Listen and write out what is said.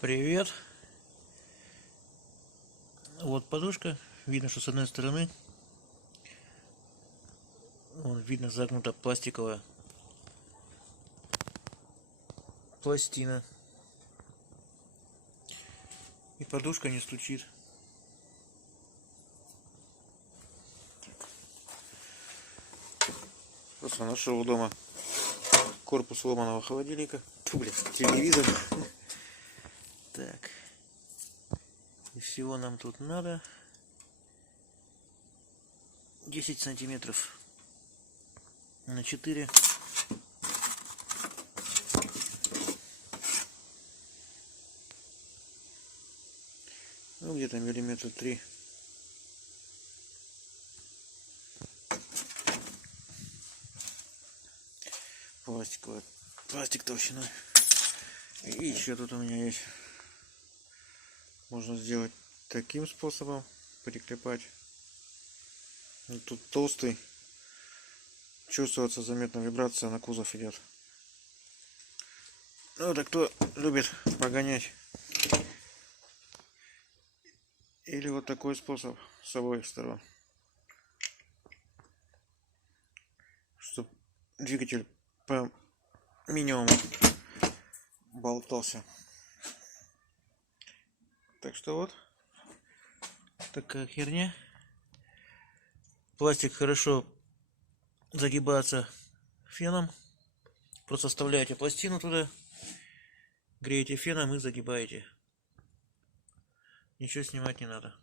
Привет. Вот подушка. Видно, что с одной стороны видно загнута пластиковая пластина. И подушка не стучит. Просто нашел дома корпус сломанного холодильника. Телевизор. Так. И всего нам тут надо 10 сантиметров на 4. Ну, где-то миллиметра 3. Пластик толщиной. И еще тут у меня есть. Можно сделать таким способом, приклепать. Тут толстый. Чувствуется заметно вибрация, на кузов идет. Ну, это кто любит погонять. Или вот такой способ с обоих сторон. Чтобы двигатель по минимуму болтался. Так что вот такая херня. Пластик хорошо загибается феном. Просто вставляете пластину туда, греете феном и загибаете. Ничего снимать не надо.